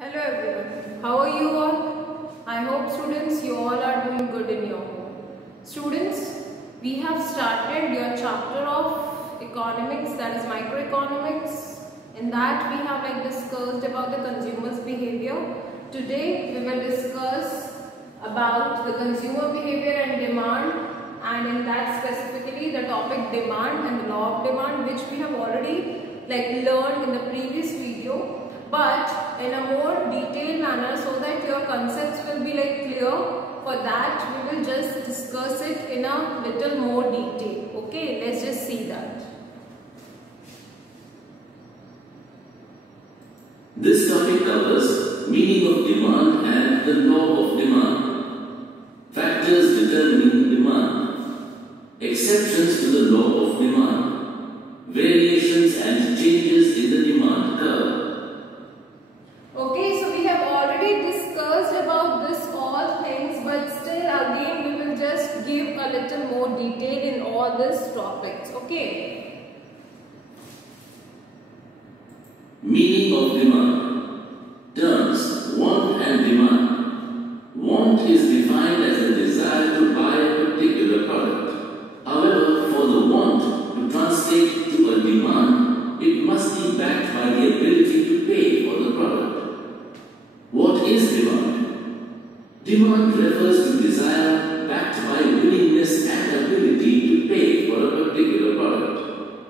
Hello everyone, how are you all? I hope students you all are doing good in your home. Students, we have started your chapter of economics, that is microeconomics. In that we have discussed about the consumer's behavior. Today we will discuss about the consumer behavior and demand, and in that specifically the topic demand and the law of demand, which we have already learned in the previous video, but in a more detailed manner so that your concepts will be clear. For that we will just discuss it in a little more detail. Okay, let's just see that. This topic covers meaning of demand and the law of demand, factors determining demand, exceptions to the law of demand, variations and changes in the demand curve. Okay, so we have already discussed about this all things, but still again we will just give a little more detail in all these topics. Okay. Meaning of demand. Terms want and demand. Want is defined as the desire to buy a particular product. However, for the want to translate to a demand, it must be backed by the ability to pay for the product. What is demand? Demand refers to desire backed by willingness and ability to pay for a particular product.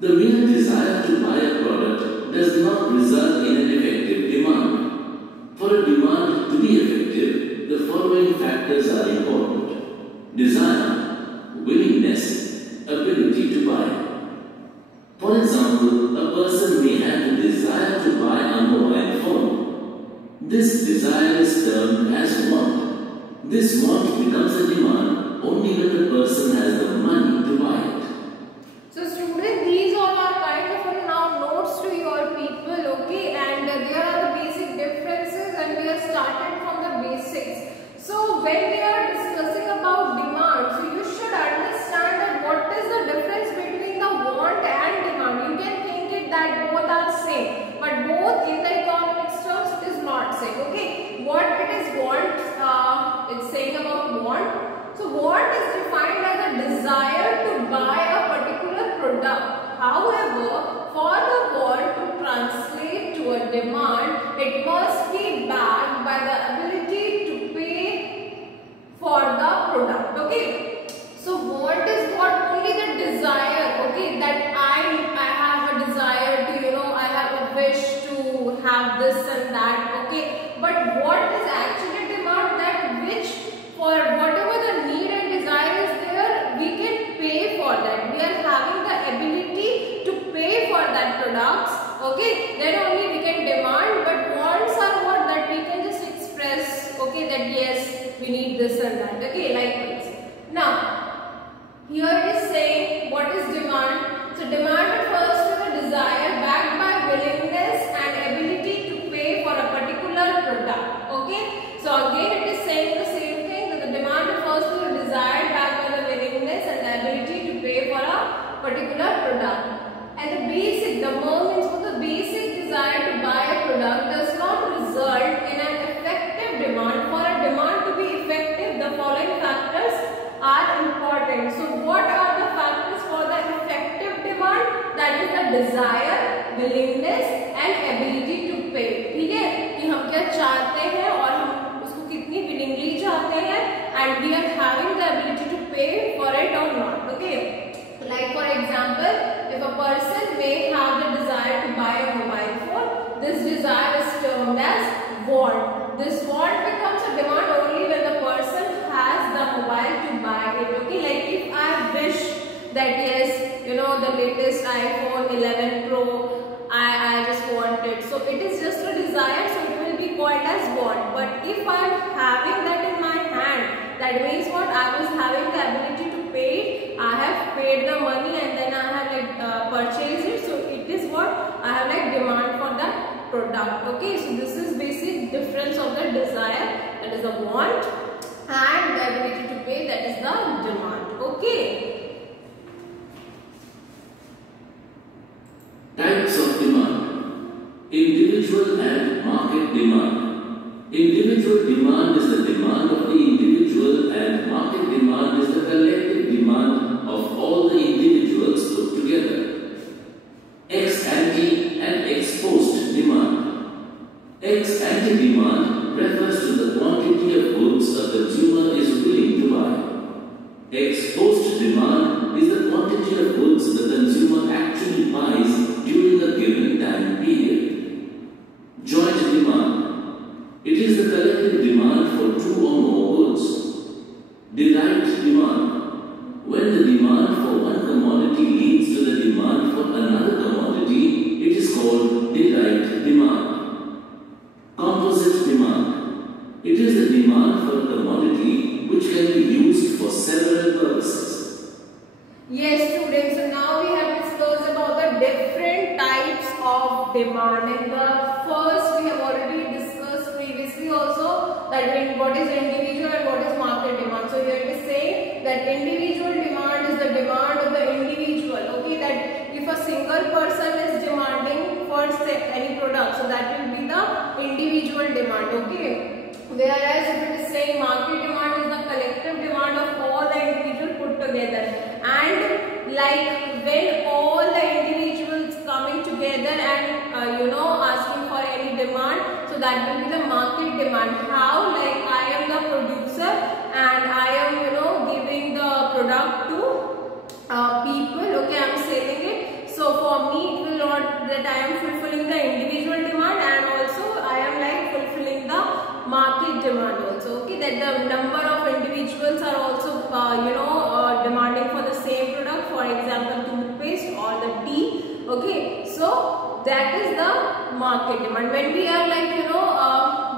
The mere desire to buy a product does not result in an effective demand. For a demand to be effective, the following factors are important: desire, willingness, ability to buy. For example, a person may have the desire to buy a mobile phone. This desire is termed as want. This want becomes a demand only when the person has the money to buy it. So students, these all are kind of now notes to your people, okay, and there are the basic differences and we have started from the basics. So when we are discussing about demand, so you should understand that what is the difference between the want and demand. You can think it that both are same, but both in the economics terms it is not same. Okay, what it is want, it's saying about want. So want is defined as a desire to buy a particular product. However, for the want to translate to a demand, it must be backed by the ability to pay for the product. Okay, so want is what? Only the desire, okay, that I have a desire to, I have a wish to have this and that, okay, but what is actually demand? That which for whatever the need and desire is there, we can pay for that. We are having the ability to pay for that products, okay, then only we can demand. But wants are what? That we can just express, okay, that yes, we need this and that, okay, like this. Now, here it is saying what is demand. So demand refers to the desire backed by willingness and ability to pay for a particular product, okay. So again it is saying the same thing, that the demand refers to the desire backed by the willingness and the ability to pay for a particular product. And the basic, the more means for the basic desire to buy a product does not result in an effective demand. For a demand to be effective, the following factors are important. So what are the factors for the effective demand? That is the desire, willingness and ability to pay. ठीक है, कि हम क्या चाहते हैं और हम उसको कितनी willingly चाहते हैं, and we are having the ability to pay for it or not. Okay, like for example, if a person may have the desire to buy a mobile phone, this desire is termed as want. This want becomes a demand only when the person has the mobile to buy it. Okay, like if I wish that yes, the latest iPhone 11 Pro, I just want it. So it is just a desire, so it will be called as want. But if I am having that in my hand, that means what? I was having the ability to pay. I have paid the money and then I have purchased it. So it is what? I have demand for that product. Okay, so this is basic difference of the desire, that is the want, and the ability to pay, that is the demand. Okay. Types of demand. Individual individual and market demand. Individual demand is the demand of the individual and market demand is the collective demand of all the individuals put together. Ex ante and ex post demand. Ex ante demand refers to the quantity of goods a consumer is willing to buy. Ex post demand is the quantity of goods the consumer actually buys during a given time period. Joint demand. It is the collective demand for two or more goods. Derived demand. When the demand for one commodity leads to the demand for another commodity, it is called derived demand. Composite demand. It is the demand for a commodity which can be used for several purposes. Yes, students. So now we have discussed about the different types of demand. In the first, we have already discussed previously also that what is individual and what is market demand. So here it is saying that individual demand is the demand of the individual. Okay, that if a single person is demanding for any product, so that will be the individual demand. Okay, whereas if it is saying market demand is the collective demand of all the individuals put together, and like when all the individuals coming together and asking for any demand, so that will be the market demand. How? Like I am the producer and I am giving the product to people. Okay, I am selling it. So for me it will not that I am fulfilling the individual demand, and also I am like fulfilling the market demand also. Okay, that the number of individuals are also demanding for the same product, for example toothpaste or the tea. Okay, so that is the market demand. When we are like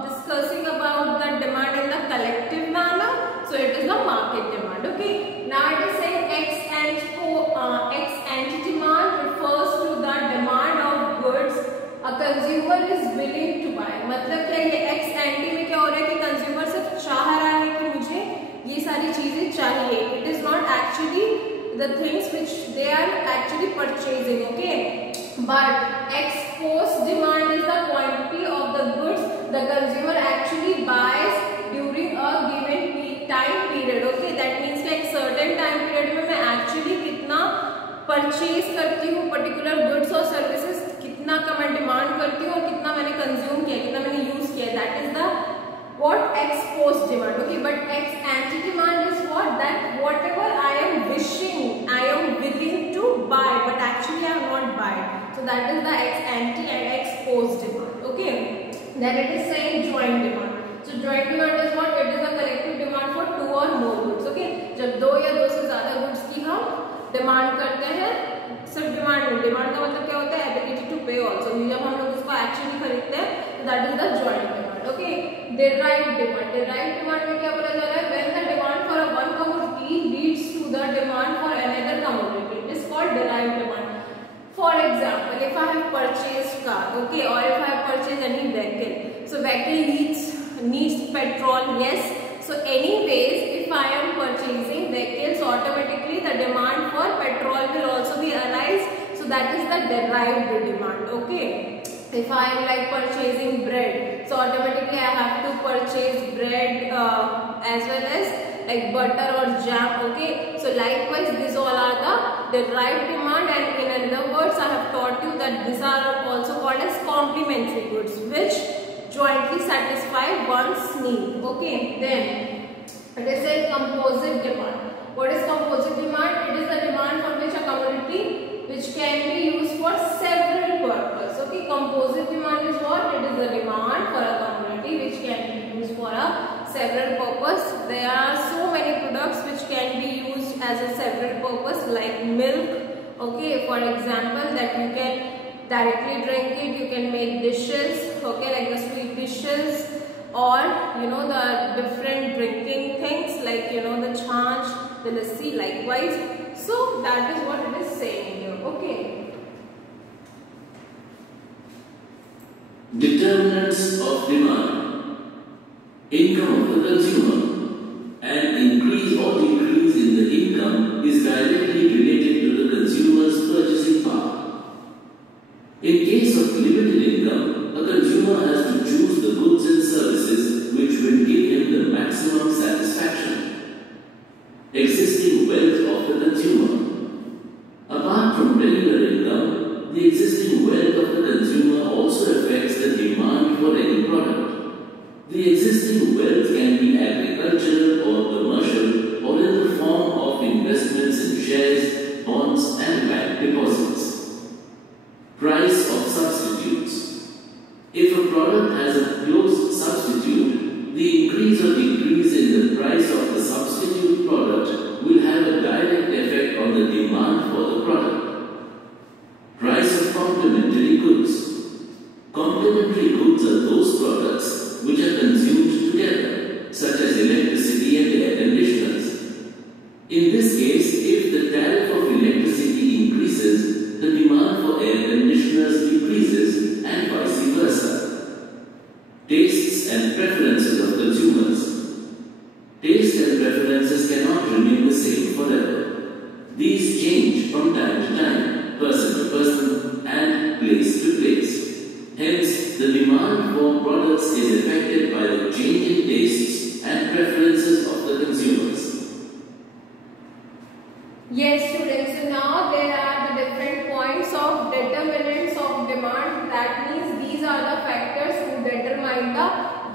discussing about the demand in the collective manner, so it is the market demand. Okay, now it is saying ex ante demand refers to the demand of goods a consumer is willing to buy. मतलब क्या ये ex ante में क्या हो रहा है कि consumer सिर्फ चाह रहा है कि मुझे ये सारी चीजें चाहिए. It is not actually the things which they are actually purchasing. Okay, but ex post demand is the quantity of the goods the consumer actually buys during a given time period. Okay, that means कि एक certain time period में मैं actually कितना purchase करती हूँ particular goods और services, कितना का मैं demand करती हूँ और कितना मैंने consume किया, कितना मैंने use किया. That is the what ex post demand. Okay, but ex ante demand is what? That whatever I am wishing, I am willing to buy, but actually I am not buying. So that is the ex ante and ex post demand. Okay, then it is saying joint demand. So joint demand is what? It is the collective demand for two or more goods. Okay, जब दो या दो से ज़्यादा goods की हम demand करते हैं, सिर्फ डिमांड नहीं, डिमांड का मतलब क्या होता है? Ability to pay also. जब हम लोग उसको एक्चुअली खरीदते हैं, that is the joint demand. Okay, derived demand. Derived demand में क्या बोला जा रहा है? When the demand for one commodity leads to the demand for another commodity, it is called derived demand. For example, if I have purchased car, okay, or if I have purchased any vehicle, so vehicle needs petrol, yes. So anyways, if I am purchasing vehicles, automatically the demand for petrol will also be arise. So that is the derived demand. Okay, if I am like purchasing bread, so automatically I have to purchase bread as well as like butter or jam. Okay, so likewise these all are the derived demand, and in other words I have taught you that these are also called as complementary goods which jointly satisfy one's need. Okay, then it is a composite demand. What is composite demand? It is the demand for which a commodity which can be used for several purposes. Okay, composite demand is what? It is the demand for a commodity which can be used for a several purpose. There are so many products which can be used as a several purpose, like milk. Okay, for example, that you can directly drink it, you can make dishes, okay, like the sweet dishes, or the different drinking things like the chach, the lassi, likewise. So that is what it is saying here. Okay, determinants of demand. Income of the consumer. An increase or decrease in the income is directly related to the consumer's purchasing power. In case of limited income, a consumer The existing wealth can be agricultural or commercial or in the form of investments in shares, bonds and bank deposits. Price of substitutes. If a product has a close substitute, the increase or decrease in the price of the substitute product will have a direct effect on the demand for the product. Price of complementary goods. Complementary goods are those products which are consumed together, such as electricity and air conditioners. In this case, if the tariff of electricity increases, the demand for air conditioners decreases and vice versa. Tastes and preferences of consumers. Taste and preferences cannot remain the same forever. These change from time to time, person to person and place to place. Hence, the demand for products is affected by the changing tastes and preferences of the consumers. Yes, students. So now there are the different points of determinants of demand. That means these are the factors who determine the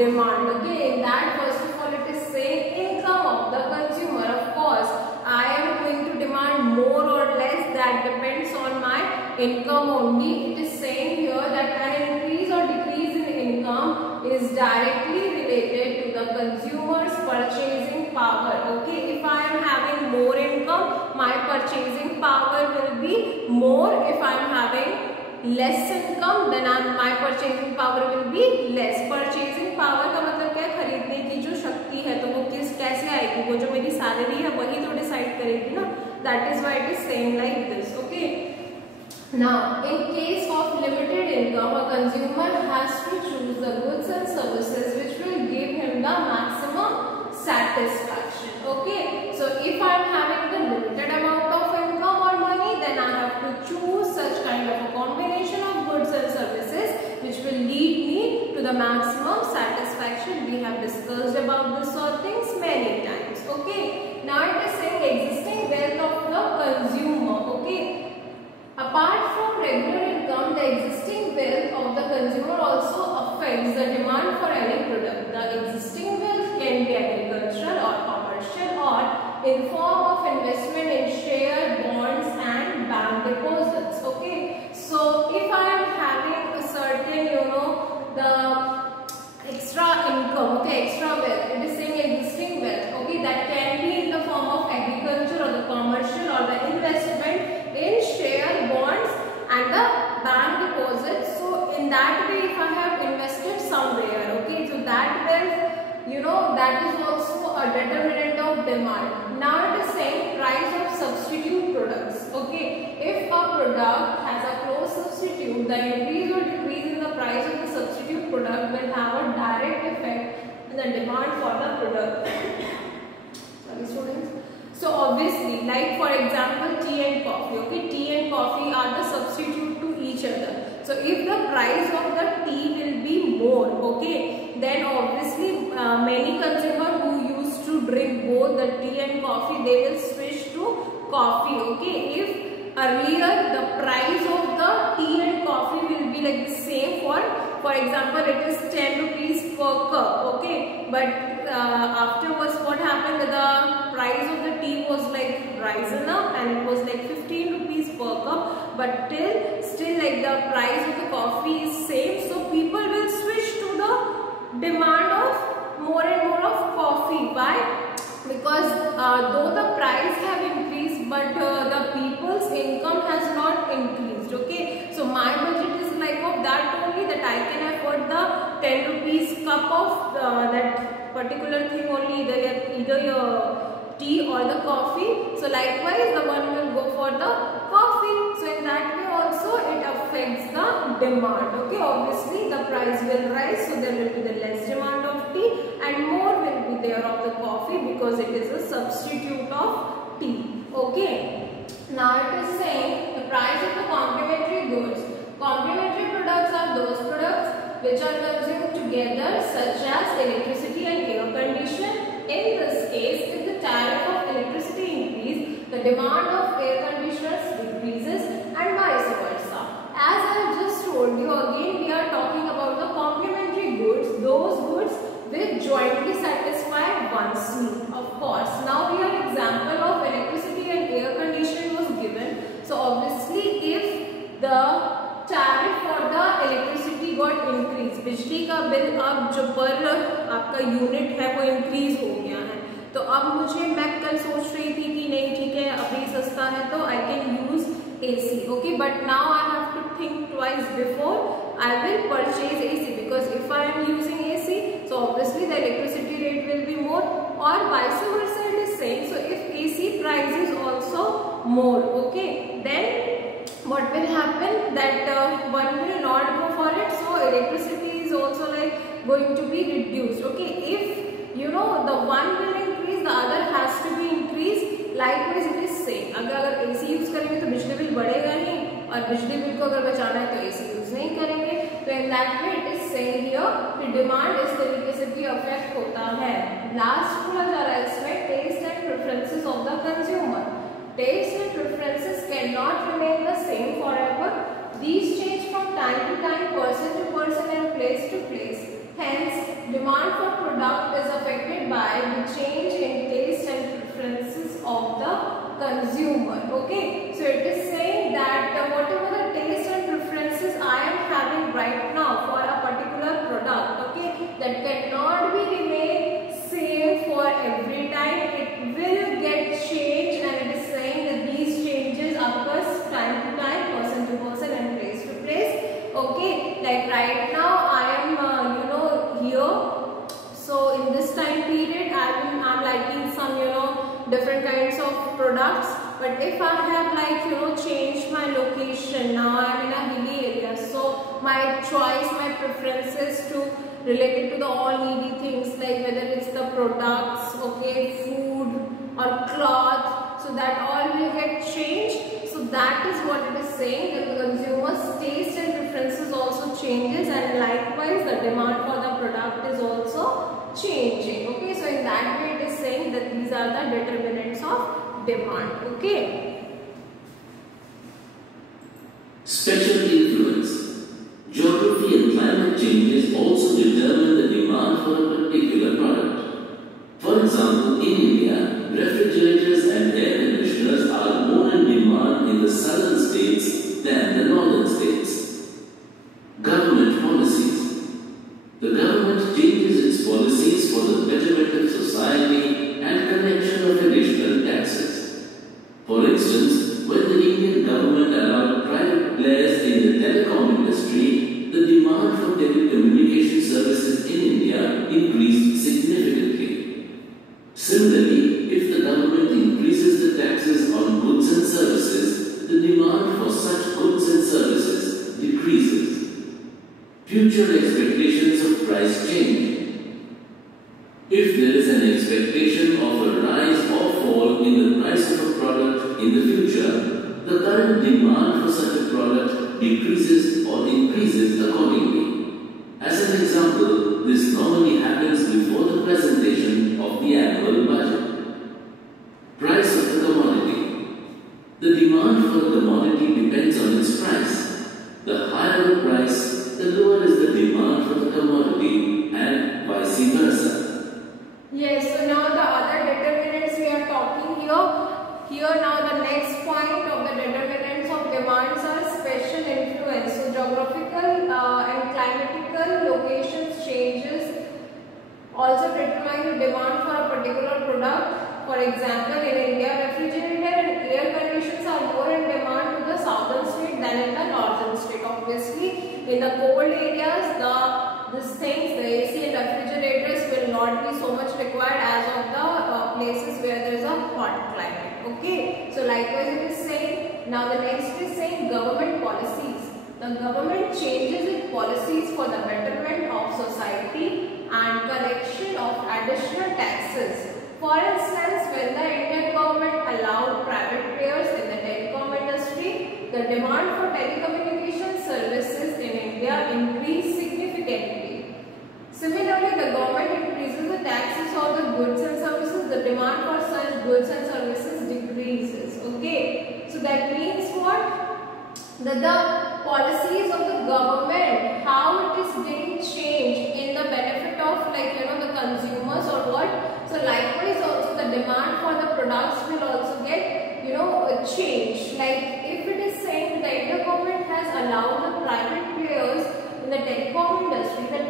demand. Okay, in that first of all it is saying income of the consumer. Of course, I am going to demand more or less, that depends on my income only. It is saying here that an increase or decrease in income is directly related to the consumer's purchasing power. Okay, if I am having more income, my purchasing power will be more. If I am having less income, then my purchasing power will be less. Purchasing power का मतलब क्या है? खरीदने की जो शक्ति है, तो वो कैसे आएगी? वो जो मेरी सैलरी है वही तो डिसाइड करेगी ना. That is why it is saying like this. Okay. Now, in case of limited income, a consumer has to choose the goods and services which will give him the maximum satisfaction. Okay. So, if I am having the limited amount of income or money, then I have to choose such kind of a combination of goods and services which will lead me to the maximum satisfaction. We have discussed about this sort of things many times. Okay. Now, it is saying existing wealth of the consumer. Okay. Apart from regular income, the existing wealth of the consumer also affects the demand for any product. The existing wealth can be agricultural or commercial or in form of investment in share, bonds and bank deposits. Okay. So, if I am having a certain, the extra income, okay, extra wealth, it is saying existing wealth, okay, that can be in the form of agriculture or the commercial or the investment in share, bonds and the bank deposits. So in that way, if I have invested somewhere, okay, so that wealth, that is also a determinant of demand. Now it is saying price of substitute products. Okay, if a product has a close substitute, the increase or decrease in the price of the substitute product will have a direct effect in the demand for the product. Sorry, students. So obviously, like for example, tea and coffee. Okay, tea and coffee are the substitute to each other. So if the price of the tea will be more, okay, then obviously many consumers who used to drink both the tea and coffee, they will switch to coffee. Okay, if earlier the price of the tea and coffee will be like the same for example, it is 10 rupees per cup. Okay, but afterwards what happened, the price of the tea was like risen up and it was like 15 rupees per cup, but still like the price of the coffee is same, so people will switch to the demand of more and more of coffee. Why? Because though the price have increased, but the people's income has not increased. Okay, so my budget is like of that only, that I can afford the 10 rupees cup of that particular thing only, either your tea or the coffee. So likewise the one will go for the coffee. So in that way also it affects the demand. Okay, obviously the price will rise, so there will be the less demand of tea and more will be there of the coffee because it is a substitute of tea. Okay, now it is saying the price of the complementary goods. Complementary products are those products which are consumed together, such as electricity and air condition. In this case, if the tariff of electricity increases, the demand of air conditioners decreases and vice versa. As I have just told you, again we are talking about the complementary goods, those goods बिजली का bill अब जो पर आपका unit है वो increase हो गया है। तो अब मैं कल सोच रही थी कि नहीं ठीक है अभी सस्ता है तो I can use AC, okay, but now I have to think twice before I will purchase AC, because if I am using AC, so obviously the electricity rate will be more, or vice versa it is saying. So if AC price is also more, okay, then what will happen, that one will not go for it, so electricity is also like going to be reduced, okay. If you know the one will increase, the other has to be increased. Likewise it is same, अगर AC use करेंगे तो बिजली bill बढ़ेगा ही, और बिजली bill को अगर बचाना है तो AC यूज नहीं करेंगे। तो in that way it is saying here कि डिमांड इस तरीके से भी अफेक्ट होता है। लास्ट बोला जा रहा है इसमें, taste and preferences of the consumer. Taste and preferences can not remain the same forever, these change from time to time, person to person and place to place. Hence, demand for product is affected by the change in taste and preferences of the consumer. Okay, so it is saying that whatever the taste and preferences I am having right now for a particular product, okay, that cannot be remain same for every time. It will get changed, and it is saying that these changes occurs time to time, person to person and place to place. Okay, like right now I am here, so in this time period I'm liking some different kinds of products, but if I have like changed my location, now I'm in a hilly area, so my choice, my preferences to related to the all needy things, like whether it's the products, okay, food or cloth, so that all will get changed. So that is what it is saying, that the consumer's taste and preferences also changes, and likewise the demand for the product is also changing. Okay, so in that way it is saying that these are the determinants of demand. Okay. Special influence. Geography and climate changes also determine the demand for a particular product. For example, in India, refrigerators and air conditioners are more in demand in the southern states than the northern states. Government policies. The government changes its policies for the betterment of society and collection of additional taxes. For instance, when the Indian government allowed private players in the telecom industry, the demand for telecommunication services in India increased significantly. Similarly, if the government increases the taxes on goods and services, the demand for such goods and services decreases. Future expectations of price change. If there is an expectation of a rise or fall in the price of a product in the future, the current demand for such a product decreases or increases accordingly. As an example, this normally happens before the presentation of the annual budget. Price of the commodity. The demand for a commodity depends on its price. The higher the price, the lower is the demand for the commodity, and vice versa. Yes, so now the other determinants we are talking here. Here now the next point of the determinants of demands are special influence. So geographical and climatical locations changes also determine the demand for a particular product. For example, in India, refrigerator and air conditions are more in demand to the southern state than in the northern state. Obviously, in the cold areas, the AC and refrigerators will not be so much required as of the places where there is a hot climate. Okay, so likewise it is saying. Now the next is saying government policies. The government changes its policies for the betterment of society and collection of additional taxes. For instance, when the Indian government allowed private players in the telecom industry, the demand for telecommunication services in India increased significantly. Similarly, the government increases the taxes on the goods and services, the demand for such goods and services decreases. Okay, so that means what? That the policies of the government, how it is getting changed in the benefit of the consumers or what. So likewise also the demand for the products will also get changed. Like if it is saying the Indian government has allowed the private players in the telecom industry, the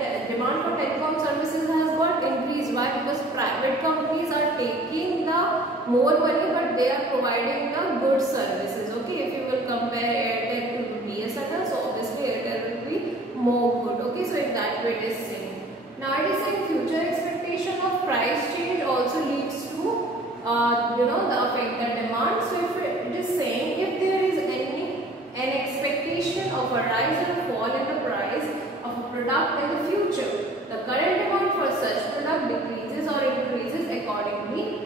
that way it is saying. Now it is saying future expectation of price change also leads to the affect the demand. So if it is saying if there is an expectation of a rise or fall in the price of a product in the future, the current demand for such product decreases or increases accordingly.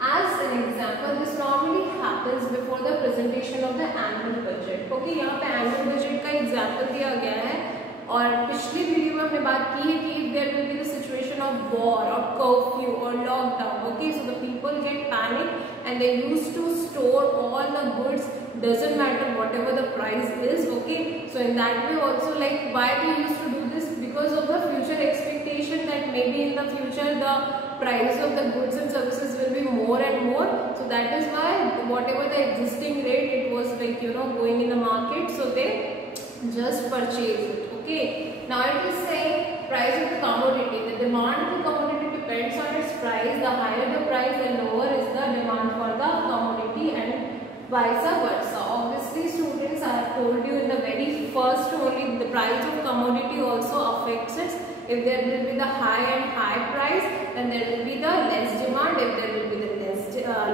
As an example, this normally happens before the presentation of the annual budget. Okay, यहाँ पे annual budget का example दिया गया है और पिछली video में हमने बात की है कि if there will be the situation of war or curfew or lockdown, okay, so the people get panic and they used to store all the goods, doesn't matter whatever the price is, okay. So in that way also, like, why we used to do this? Because of the future expectation that maybe in the future the price of the goods and services will be more and more. So that is why whatever the existing rate it was, like, going in the market, so they just purchase it. Okay, now it is saying price of the commodity. The demand of the commodity depends on its price. The higher the price, the lower is the demand for the commodity, and vice versa. Obviously, students, I have told you in the very first only, the price of commodity also affects it. If there will be the high price, then there will be the less demand. If there will be the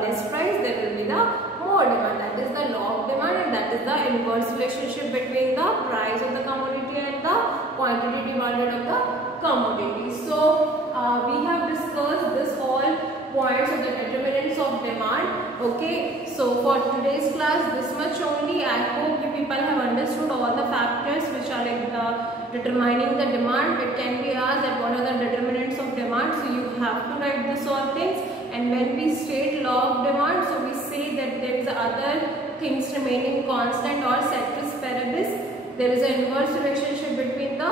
less price, there will be the more demand. That is the law of demand, and that is the inverse relationship between the price of the commodity and the quantity demanded of the commodity. So we have discussed this all points of the determinants of demand. Okay, so for today's class this much only. I hope you people have understood all the factors which are like determining the demand. It can be asked that what are the determinants of demand, so you have to write this all things. And when we state law of demand, so we say that there is other things remaining constant or ceteris paribus. There is an inverse relationship between the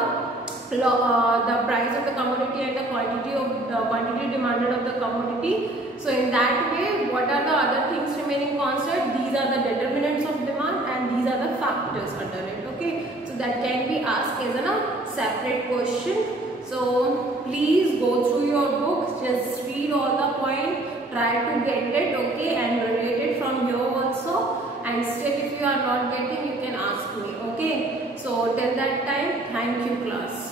price of the commodity and the quantity demanded of the commodity. So in that way, what are the other things remaining constant? These are the determinants of demand and these are the factors under it. Okay, so that can be asked as a separate question. So please go through your books, just read all the points, try to get it, okay, and relate it from here also. And still if you are not getting, you can ask me, okay. So till that time, thank you class.